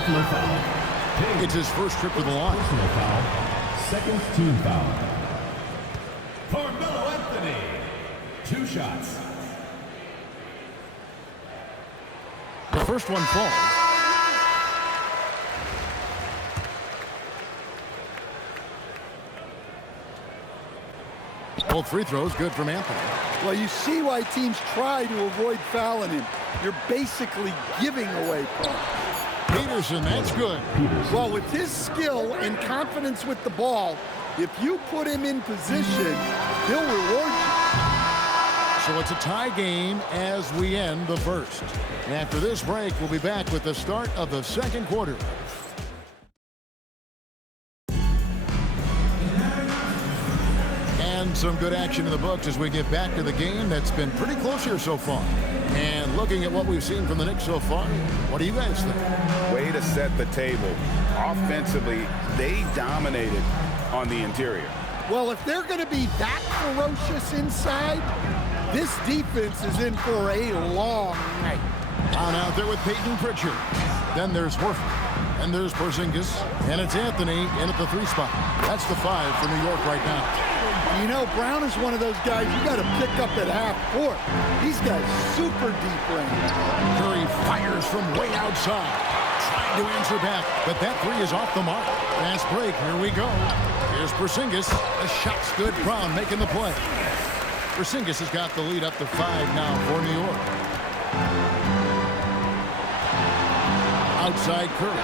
Personal foul. It's his first trip to the line. Personal foul. Second team foul. Carmelo Anthony. 2 shots. The first one falls. Both free throws good from Anthony. Well, you see why teams try to avoid fouling him. You're basically giving away points. Peterson, that's good. Well, with his skill and confidence with the ball, if you put him in position, he'll reward you. So it's a tie game as we end the first. After this break, we'll be back with the start of the second quarter. And some good action in the books as we get back to the game that's been pretty close here so far. And looking at what we've seen from the Knicks so far, what do you guys think? Way to set the table. Offensively, they dominated on the interior. Well, if they're going to be that ferocious inside, this defense is in for a long night. On out there with Peyton Pritchard. Then there's Horford. And there's Porzingis. And it's Anthony in at the 3 spot. That's the 5 for New York right now. You know, Brown is one of those guys you got to pick up at half court. He's got super deep range. Curry fires from way outside. Trying to answer back, but that 3 is off the mark. Fast break, here we go. Here's Porzingis. The shot's good. Brown making the play. Porzingis has got the lead up to 5 now for New York. Outside Curry.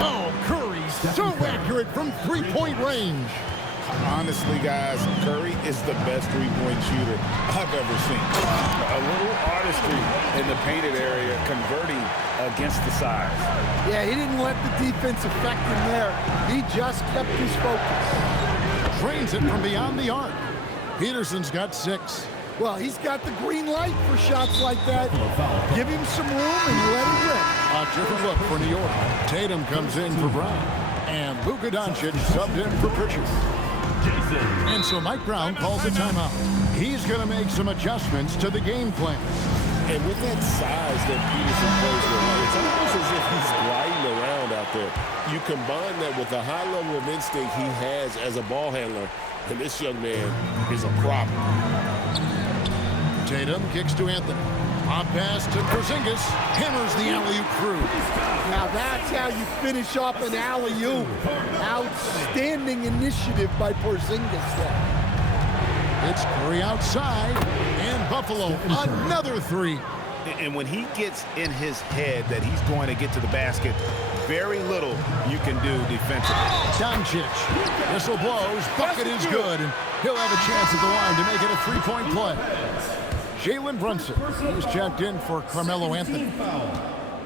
Oh, Curry so accurate from 3-point range. Honestly, guys, Curry is the best three-point shooter I've ever seen. A little artistry in the painted area, converting against the size. Yeah, he didn't let the defense affect him there. He just kept his focus. Trains it from beyond the arc. Peterson's got 6. Well, he's got the green light for shots like that. Give him some room and let him rip. A different look for New York. Tatum comes in for Brown. And Luka Doncic subbed in for Pritchard. And so Mike Brown calls a timeout. He's going to make some adjustments to the game plan. And with that size that Peterson plays with, it's almost as if he's gliding around out there. You combine that with the high level of instinct he has as a ball handler, and this young man is a problem. Tatum kicks to Anthony. On pass to Porzingis. Hammers the alley-oop through. Now that's how you finish off an alley-oop. Outstanding initiative by Porzingis there. It's Curry outside. And Buffalo, another 3. And when he gets in his head that he's going to get to the basket, very little you can do defensively. Doncic. Whistle blows. Bucket is good. And he'll have a chance at the line to make it a 3-point play. Jalen Brunson, he's checked in for Carmelo Anthony.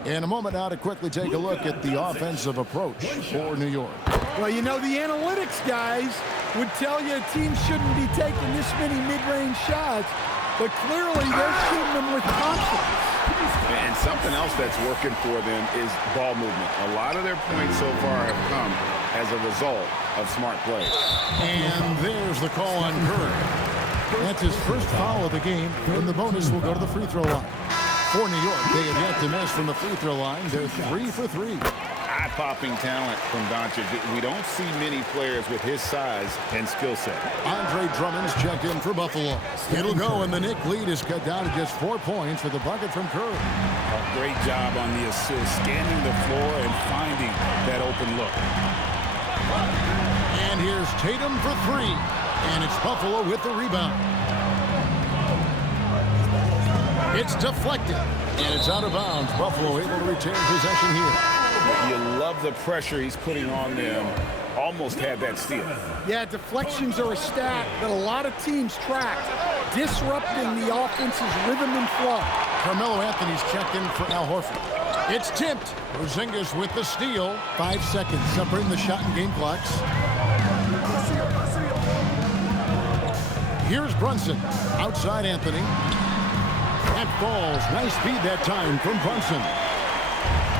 In a moment now to quickly take a look at the offensive approach for New York. Well, you know, the analytics guys would tell you a team shouldn't be taking this many mid-range shots, but clearly they're shooting them with confidence. And something else that's working for them is ball movement. A lot of their points so far have come as a result of smart play. And there's the call on Curry. That's his first foul of the game, and the bonus will go to the free throw line. For New York, they have yet to miss from the free throw line. They're 3 for 3. Eye-popping talent from Doncic. We don't see many players with his size and skill set. Andre Drummond's checked in for Buffalo. It'll go, and the Knick lead is cut down to just 4 points with the bucket from Curry. A great job on the assist, scanning the floor and finding that open look. And here's Tatum for 3. And it's Buffalo with the rebound. It's deflected, and it's out of bounds. Buffalo able to retain possession here. You love the pressure he's putting on them. Almost had that steal. Yeah, deflections are a stat that a lot of teams track, disrupting the offense's rhythm and flow. Carmelo Anthony's checked in for Al Horford. It's tipped. Porzingis with the steal. 5 seconds separating the shot and game clocks. Here's Brunson. Outside Anthony. That falls. Nice feed that time from Brunson.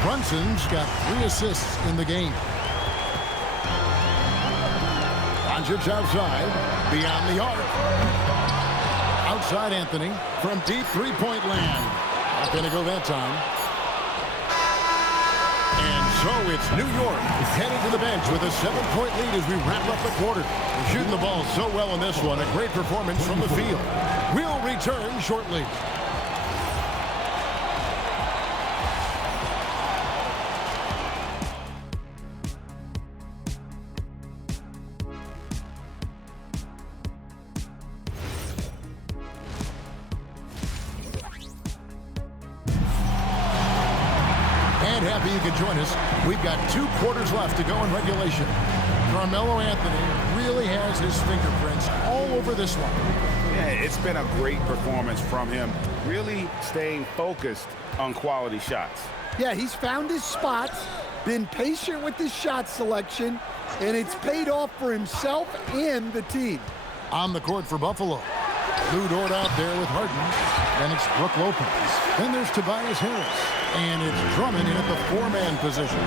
Brunson's got 3 assists in the game. Doncic outside. Beyond the arc. Outside Anthony. From deep 3-point land. Not going to go that time. And It's New York heading to the bench with a 7-point lead as we wrap up the quarter. They're shooting the ball so well in this one. A great performance from the field. We'll return shortly. And happy you could join us. We've got 2 quarters left to go in regulation. Carmelo Anthony really has his fingerprints all over this one. Yeah, it's been a great performance from him, really staying focused on quality shots. Yeah, he's found his spots, been patient with his shot selection, and it's paid off for himself and the team. On the court for Buffalo, Lou Dort out there with Harden. Then it's Brook Lopez. Then there's Tobias Harris. And it's Drummond in at the 4-man position.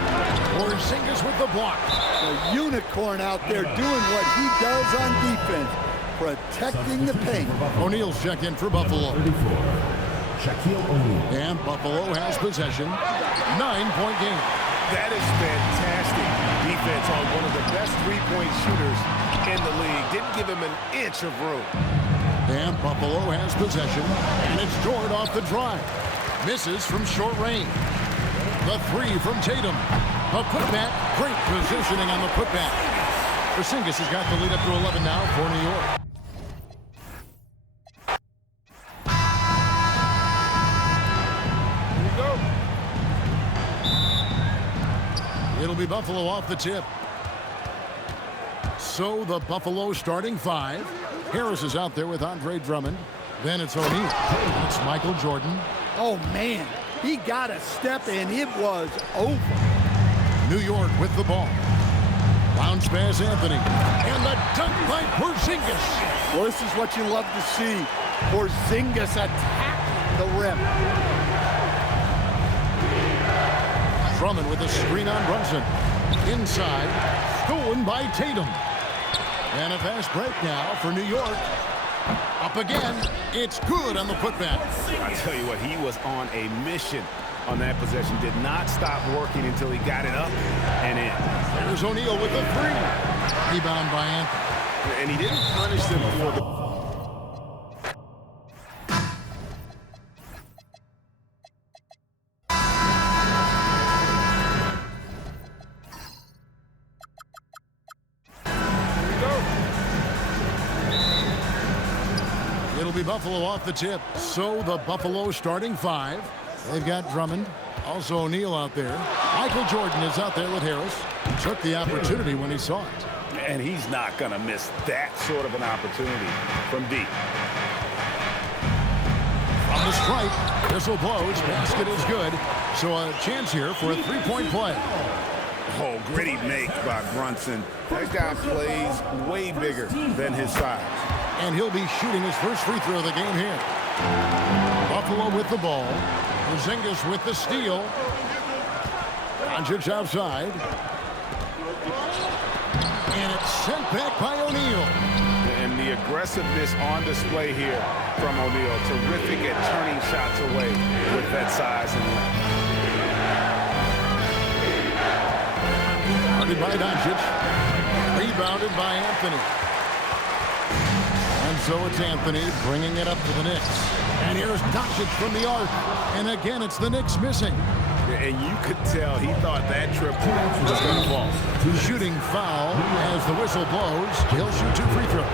Porzingis with the block. The unicorn out there doing what he does on defense, protecting the paint. O'Neal's check in for Buffalo. 34. Shaquille O'Neal. And Buffalo has possession. 9-point game. That is fantastic defense on one of the best three-point shooters in the league. Didn't give him an inch of room. And Buffalo has possession. And it's Dort off the drive. Misses from short range. The 3 from Tatum. A putback. Great positioning on the putback. Porzingis has got the lead up to 11 now for New York. Here we go. It'll be Buffalo off the tip. So the Buffalo starting 5. Harris is out there with Andre Drummond. Then it's O'Neal. It's Michael Jordan. Oh, man, he got a step, and it was over. New York with the ball. Bounce pass Anthony. And the dunk by Porzingis. Well, this is what you love to see. Porzingis attack the rim. Drummond with a screen on Brunson. Inside. Stolen by Tatum. And a fast break now for New York. Up again. It's good on the putback. I tell you what, he was on a mission on that possession. Did not stop working until he got it up and in. There's O'Neal with the 3. Rebound by Anthony. And he didn't punish them for the... It'll be Buffalo off the tip. So the Buffalo starting 5. They've got Drummond. Also O'Neal out there. Michael Jordan is out there with Harris. Took the opportunity when he saw it. And he's not going to miss that sort of an opportunity from deep. From the stripe, whistle blows. Basket is good. So a chance here for a 3-point play. Oh, gritty make by Brunson. That guy plays way bigger than his size. And he'll be shooting his first free throw of the game here. Buffalo with the ball. Porzingis with the steal. Doncic outside. And it's sent back by O'Neal. And the aggressiveness on display here from O'Neal. Terrific at turning shots away with that size and length. Guarded by Doncic. Rebounded by Anthony. And so it's Anthony bringing it up to the Knicks. And here's Doncic from the arc. And again, it's the Knicks missing. And you could tell he thought that triple was going to fall. Shooting foul as the whistle blows. He'll shoot 2 free throws.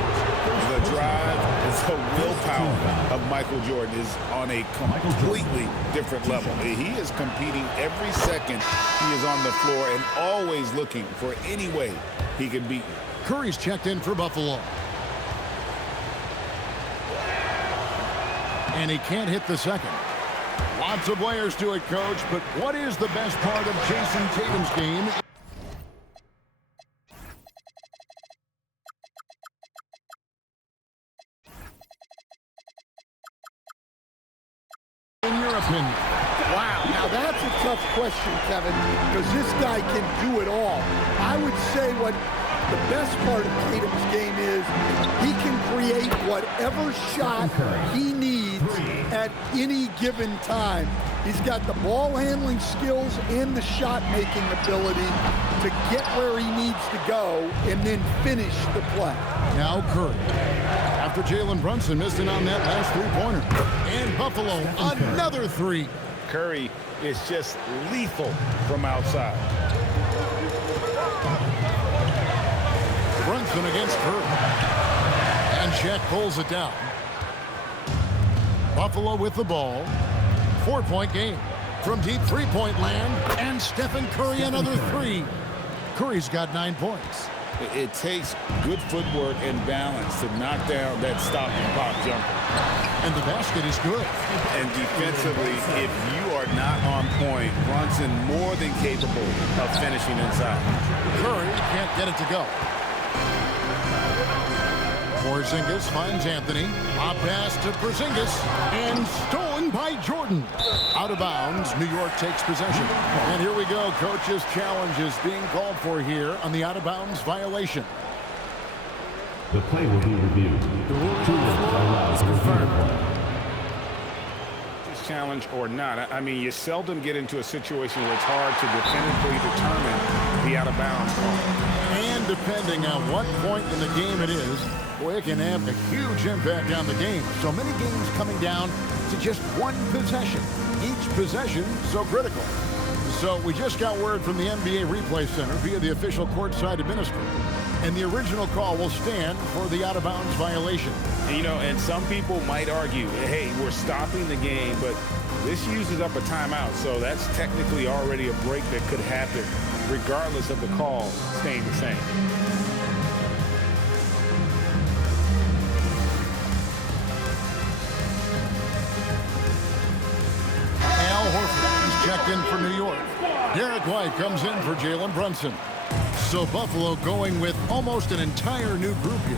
The drive and the willpower of Michael Jordan is on a completely different level. He is competing every second he is on the floor and always looking for any way he can beat you. Curry's checked in for Buffalo. And he can't hit the second. Lots of layers to it, Coach, but what is the best part of Jason Tatum's game? In your opinion? Wow, now that's a tough question, Kevin, because this guy can do it all. I would say what the best part of Tatum's game is he can create whatever shot he needs needs at any given time. He's got the ball handling skills and the shot making ability to get where he needs to go and then finish the play. Now Curry. After Jalen Brunson missed it on that last three-pointer. And Buffalo, another three. Curry is just lethal from outside. Brunson against Curry. And Shaq pulls it down. Buffalo with the ball. 4-point game. From deep three-point land. And Stephen Curry another three. Curry's got 9 points. It takes good footwork and balance to knock down that stop and pop jumper. And the basket is good. And defensively, if you are not on point, Brunson more than capable of finishing inside. Curry can't get it to go. Porzingis finds Anthony. A pass to Porzingis. And stolen by Jordan. Out of bounds, New York takes possession. And here we go. Coach's challenge is being called for here on the out-of-bounds violation. The play will be reviewed. Is confirmed. Challenge or not, I mean, you seldom get into a situation where it's hard to definitively determine the out-of-bounds call. And depending on what point in the game it is, boy, it can have a huge impact on the game. So many games coming down to just one possession. Each possession so critical. So we just got word from the NBA Replay Center via the official courtside administrator. And the original call will stand for the out-of-bounds violation. You know, and some people might argue, hey, we're stopping the game, but this uses up a timeout. So that's technically already a break that could happen regardless of the call staying the same. Al Horford is checked in for New York. Derek White comes in for Jalen Brunson. So Buffalo going with almost an entire new group here.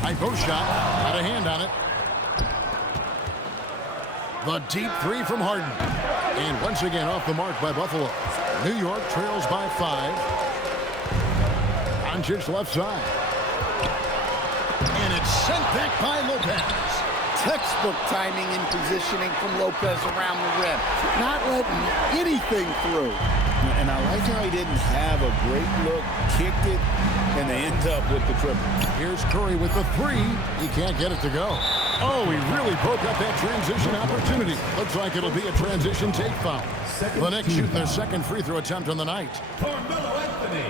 High post shot, got a hand on it. The deep three from Harden. And once again off the mark by Buffalo. New York trails by 5. Doncic left side. And it's sent back by Lopez. Textbook timing and positioning from Lopez around the rim. Not letting anything through. And I like how he didn't have a great look, kicked it, and they end up with the triple. Here's Curry with the three. He can't get it to go. Oh, he really broke up that transition opportunity. Looks like it'll be a transition take foul. The Knicks shoot their second free throw attempt on the night. Carmelo Anthony.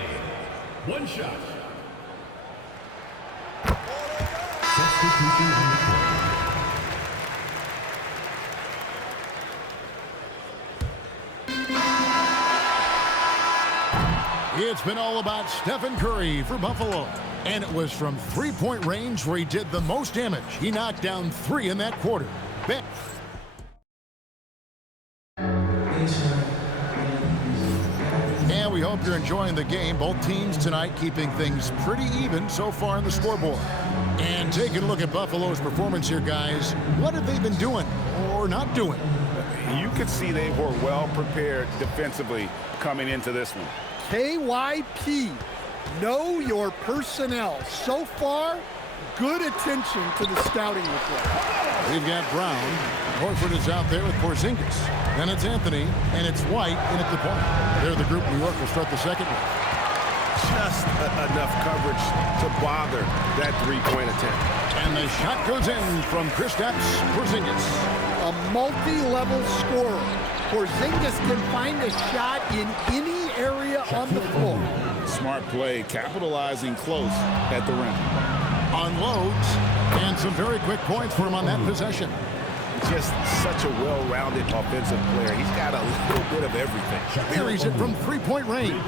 One shot. Substitution on the court. It's been all about Stephen Curry for Buffalo. And it was from three-point range where he did the most damage. He knocked down 3 in that quarter. And we hope you're enjoying the game. Both teams tonight keeping things pretty even so far on the scoreboard. And taking a look at Buffalo's performance here, guys. What have they been doing or not doing? You could see they were well prepared defensively coming into this one. KYP, know your personnel. So far, good attention to the scouting report. We've got Brown. Horford is out there with Porzingis. Then it's Anthony, and it's White in at the point. They're the group New York will start the second with. Just enough coverage to bother that three-point attempt. And the shot goes in from Kristaps Porzingis. A multi-level scorer. Porzingis can find a shot in any area on the floor. Smart play, capitalizing close at the rim. Unloads, and some very quick points for him on that possession. Just such a well-rounded offensive player. He's got a little bit of everything. Buries it from three-point range.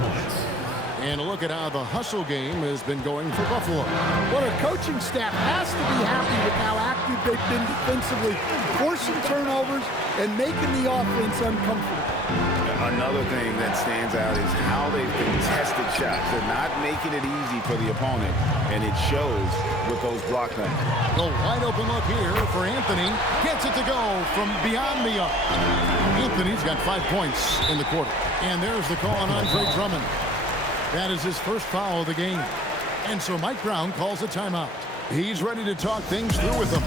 And a look at how the hustle game has been going for Buffalo. Well, their coaching staff has to be happy with how active they've been defensively, forcing turnovers and making the offense uncomfortable. Another thing that stands out is how they've contested shots. They're not making it easy for the opponent, and it shows with those block numbers. The wide open look here for Anthony. Gets it to go from beyond the arc. Anthony's got 5 points in the quarter. And there's the call on Andre Drummond. That is his first foul of the game. And so Mike Brown calls a timeout. He's ready to talk things through with them.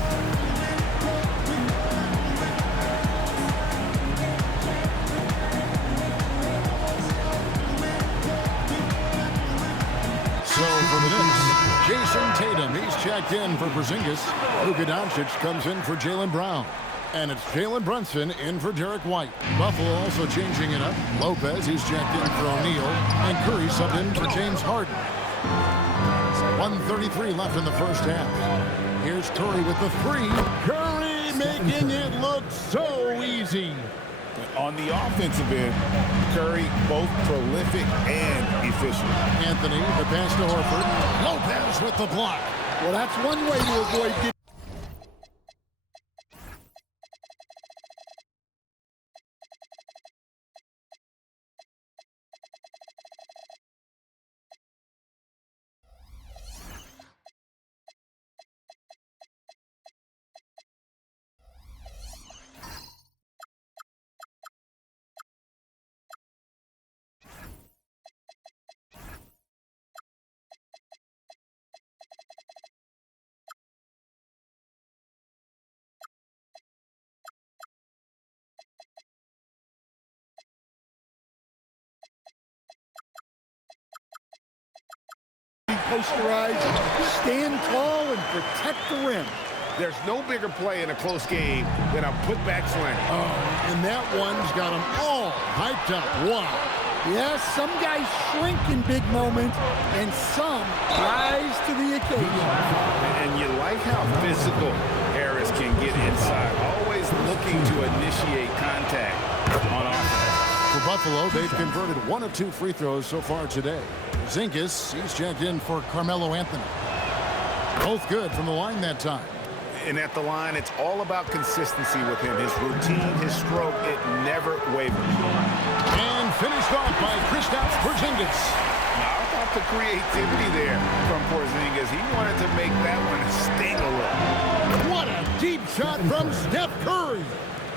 checked in for Porzingis. Luka Doncic comes in for Jaylen Brown. And it's Jalen Brunson in for Derek White. Buffalo also changing it up. Lopez, he's checked in for O'Neal. And Curry subbed in for James Harden. 1:33 left in the first half. Here's Curry with the three. Curry making it look so easy. On the offensive end, Curry both prolific and efficient. Anthony, the pass to Horford. Lopez with the block. Well, that's one way to avoid getting posterized, stand tall, and protect the rim. There's no bigger play in a close game than a putback slam. Oh, and that one's got them all hyped up. Wow. Yes, some guys shrink in big moments, and some rise to the occasion. And you like how physical Harris can get inside. Always looking to initiate contact on offense. For Buffalo, they've converted 1 of 2 free throws so far today. Zinkis, he's checked in for Carmelo Anthony. Both good from the line that time. And at the line, it's all about consistency with him. His routine, his stroke, it never wavers. And finished off by Kristaps Porzingis. Now, I thought the creativity there from Porzingis. He wanted to make that one sting a little. What a deep shot from Steph Curry.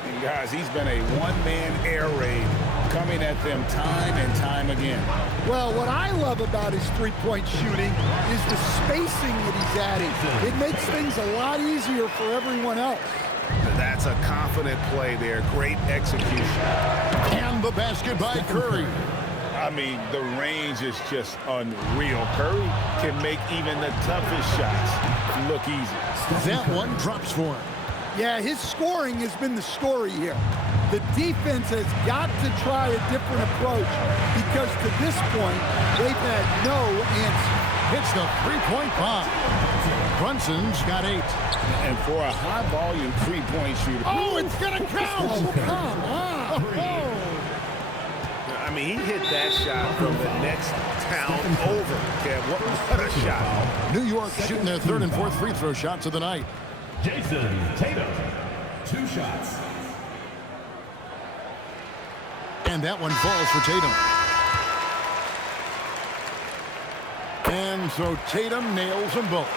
And guys, he's been a one-man air raid coming at them time and time again. Well, what I love about his three-point shooting is the spacing that he's adding. It makes things a lot easier for everyone else. That's a confident play there. Great execution. And the basket by Curry. I mean, the range is just unreal. Curry can make even the toughest shots look easy. That one drops for him. Yeah, his scoring has been the story here. The defense has got to try a different approach because to this point, they've had no answer. Hits the three-point bomb. Brunson's got 8. And for a high-volume three-point shooter. Oh, it's going to count. Oh, come on. Oh. I mean, he hit that shot from the next town over. Okay, what a shot. New York shooting their 3rd and 4th free throw shots of the night. Jason Tatum, 2 shots. And that one falls for Tatum. And so Tatum nails them both.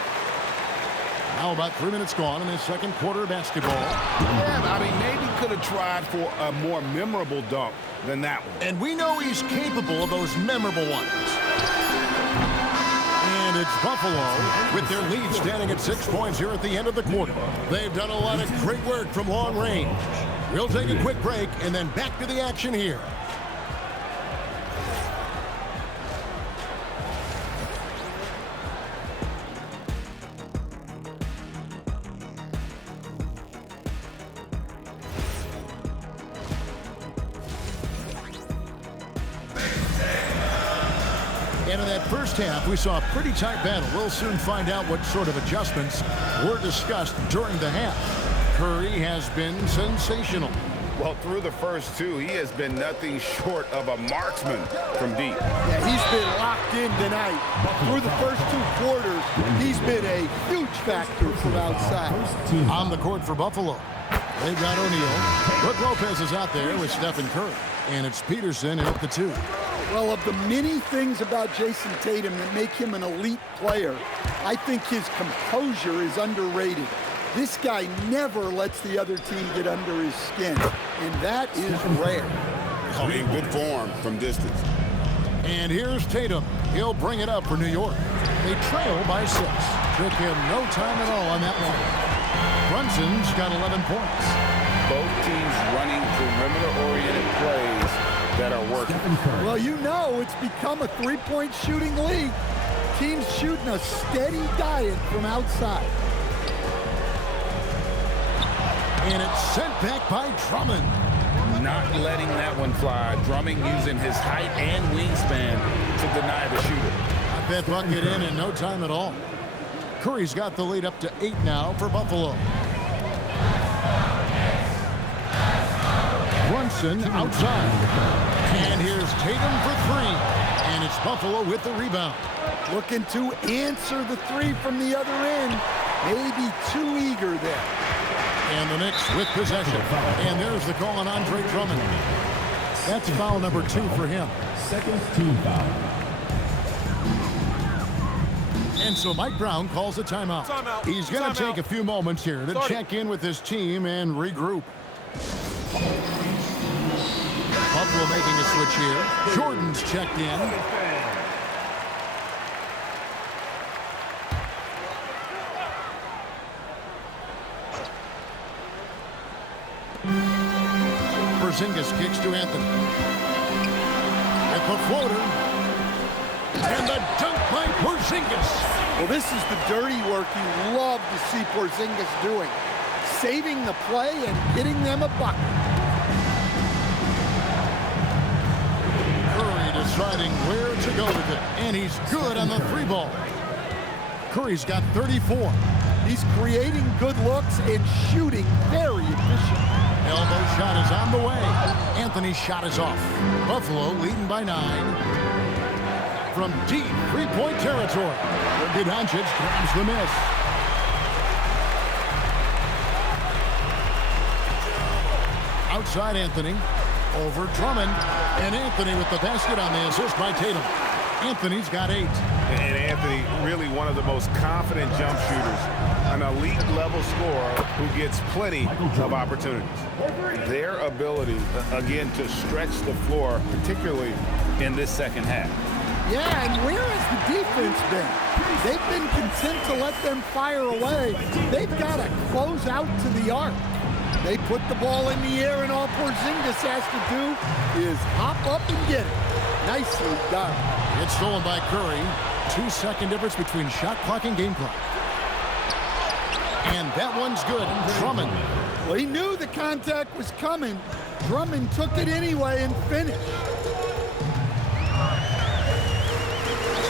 Now about 3 minutes gone in this second quarter of basketball. Yeah, I mean, maybe could have tried for a more memorable dunk than that one. And we know he's capable of those memorable ones. And it's Buffalo with their lead standing at 6 points here at the end of the quarter. They've done a lot of great work from long range. We'll take a quick break and then back to the action here. And in that first half, we saw a pretty tight battle. We'll soon find out what sort of adjustments were discussed during the half. Curry has been sensational. Well, through the first 2, he has been nothing short of a marksman from deep. Yeah, he's been locked in tonight. Through the first 2 quarters, he's been a huge factor from outside. On the court for Buffalo, they've got O'Neal. Brook Lopez is out there with Stephen Curry. And it's Peterson at the 2. Well, of the many things about Jason Tatum that make him an elite player, I think his composure is underrated. This guy never lets the other team get under his skin, and that is rare. Oh, in good form from distance. And here's Tatum. He'll bring it up for New York. They trail by 6. Took him no time at all on that one. Brunson's got 11 points. Both teams running perimeter-oriented plays that are working. Well, you know it's become a three-point shooting league. team's shooting a steady diet from outside. And it's sent back by Drummond. Not letting that one fly. Drummond using his height and wingspan to deny the shooter. Got that bucket in no time at all. Curry's got the lead up to 8 now for Buffalo. Brunson outside. And here's Tatum for 3. And it's Buffalo with the rebound. Looking to answer the 3 from the other end. Maybe too eager there. And the Knicks with possession. And there's the call on Andre Drummond. That's foul number 2 for him. Second team foul. And so Mike Brown calls a timeout. He's going to take a few moments here to check in with his team and regroup. Buffalo making a switch here. Jordan's checked in. Porzingis kicks to Anthony. At the floater. And the dunk by Porzingis. Well, this is the dirty work you love to see Porzingis doing. Saving the play and getting them a bucket. Curry deciding where to go with it. And he's good on the 3 ball. Curry's got 34. He's creating good looks and shooting very efficient. Elbow shot is on the way. Anthony's shot is off. Buffalo leading by 9. From deep 3-point territory. Doncic grabs the miss. Outside Anthony. Over Drummond. And Anthony with the basket on the assist by Tatum. Anthony's got 8. And Anthony, really one of the most confident jump shooters. An elite level scorer who gets plenty of opportunities. Their ability, again, to stretch the floor, particularly in this second half. Yeah, and where has the defense been? They've been content to let them fire away. They've got to close out to the arc. They put the ball in the air, and all Porzingis has to do is hop up and get it. Nicely done. It's stolen by Curry. 2-second difference between shot clock and game clock. And that one's good. Drummond. Well, he knew the contact was coming. Drummond took it anyway and finished.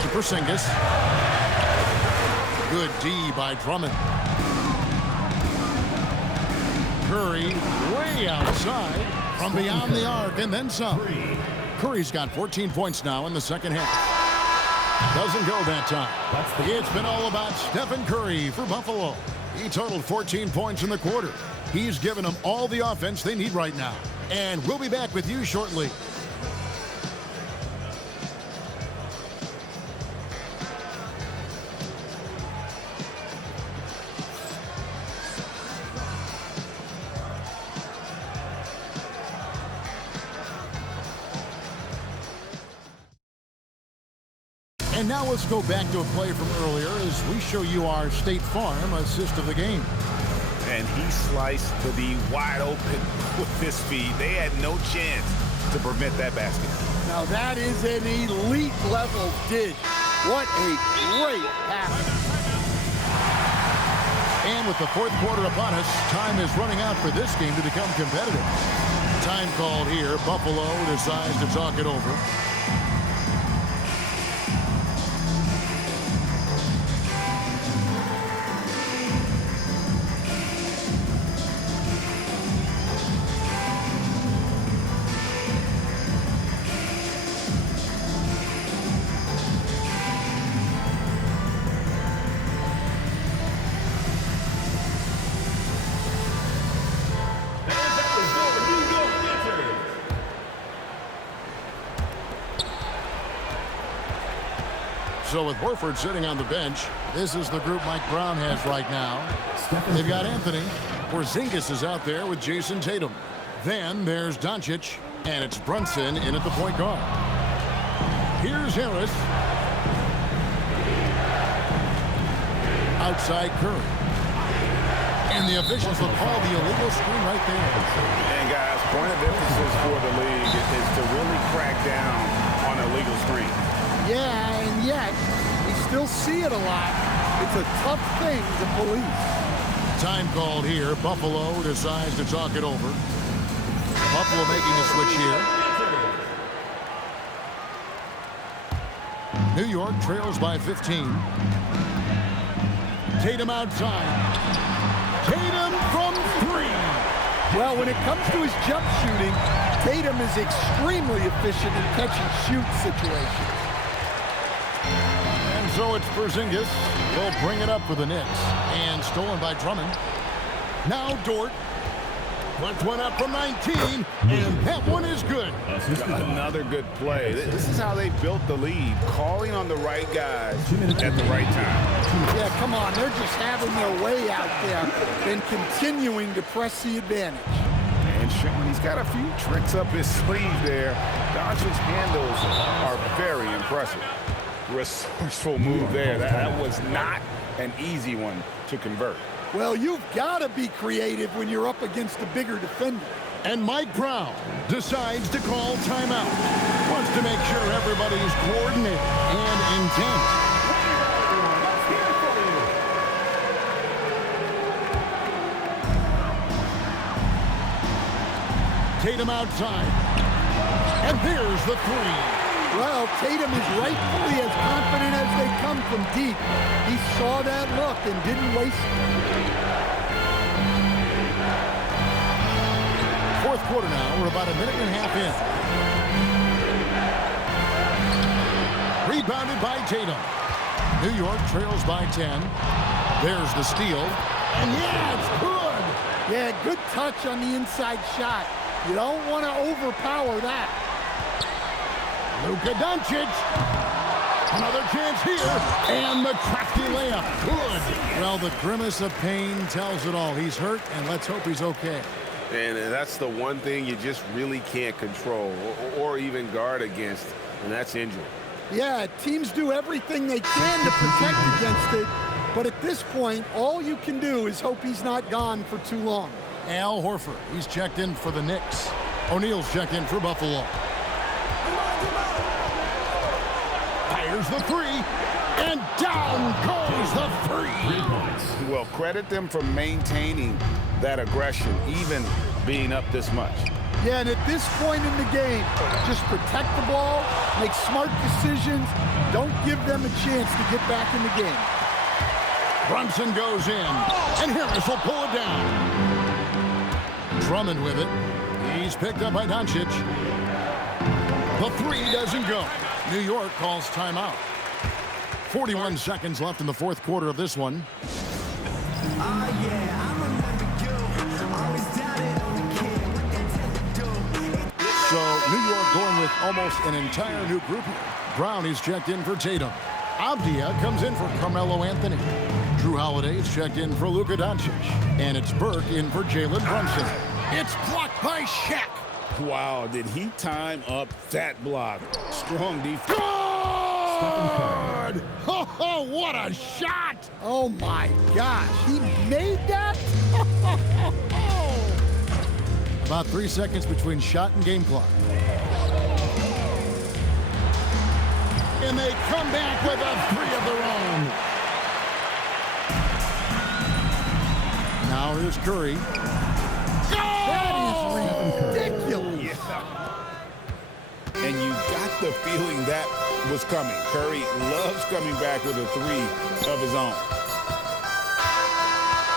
To Porzingis. Good D by Drummond. Curry way outside from beyond the arc and then some. Curry's got 14 points now in the second half. Doesn't go that time. It's been all about Stephen Curry for Buffalo. He totaled 14 points in the quarter. He's given them all the offense they need right now. And we'll be back with you shortly. And now let's go back to a play from earlier as we show you our State Farm assist of the game. And he sliced to the wide open with his feet. They had no chance to prevent that basket. Now that is an elite level dish. What a great pass. And with the fourth quarter upon us, time is running out for this game to become competitive. Time called here. Buffalo decides to talk it over. So with Horford sitting on the bench, this is the group Mike Brown has right now. They've got Anthony. Porzingis is out there with Jason Tatum. Then there's Doncic, and it's Brunson in at the point guard. Here's Harris. Outside Curry. And the officials will call the illegal screen right there. And guys, point of emphasis for the league is to really crack down on illegal screen. Yeah, and yet he still see it a lot. It's a tough thing to police. Time called here. Buffalo decides to talk it over. Buffalo making a switch here. New York trails by 15. Tatum outside. Tatum from 3. Well, when it comes to his jump shooting, Tatum is extremely efficient in catch-and-shoot situations. And so it's Porzingis. Will bring it up for the Knicks. And stolen by Drummond. Now Dort. Puts one up from 19, and that one is good. Another good play. This is how they built the lead, calling on the right guys at the right time. Yeah, come on. They're just having their way out there and continuing to press the advantage. And showing he's got a few tricks up his sleeve there. Doncic's handles are very impressive. Resourceful move there. That was not an easy one to convert. Well, you've got to be creative when you're up against a bigger defender. And Mike Brown decides to call timeout. Wants to make sure everybody's coordinated and intent. Tatum outside. And there's the 3. Well, Tatum is rightfully as confident as they come from deep. He saw that look and didn't waste it. Fourth quarter now. We're about a minute and a half in. Rebounded by Tatum. New York trails by 10. There's the steal. And yeah, it's good. Yeah, good touch on the inside shot. You don't want to overpower that. Luka Doncic. Another chance here. And the crafty layup. Good. Well, the grimace of pain tells it all. He's hurt, and let's hope he's okay. And that's the one thing you just really can't control or even guard against, and that's injury. Yeah, teams do everything they can to protect against it. But at this point, all you can do is hope he's not gone for too long. Al Horford, he's checked in for the Knicks. O'Neal's checked in for Buffalo. Fires the 3, and down goes the 3. Well, credit them for maintaining that aggression, even being up this much. Yeah, and at this point in the game, just protect the ball, make smart decisions, don't give them a chance to get back in the game. Brunson goes in, and Harris will pull it down. Drummond with it. He's picked up by Doncic. The 3 doesn't go. New York calls timeout. 41 seconds left in the fourth quarter of this one. So New York going with almost an entire new group here. Brown is checked in for Tatum. Abdia comes in for Carmelo Anthony. Drew Holiday is checked in for Luka Doncic. And it's Burke in for Jalen Brunson. It's blocked by Shaq. Wow, did he time up that block? Strong defense. Good! Oh, what a shot! Oh, my gosh. He made that? About 3 seconds between shot and game clock. And they come back with a 3 of their own. Now here's Curry. That is ridiculous. Yeah. And you got the feeling that was coming. Curry loves coming back with a 3 of his own.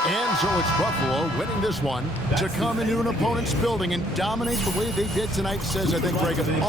And so it's Buffalo winning this one to come into an opponent's building and dominate the way they did tonight, says, I think, Reagan.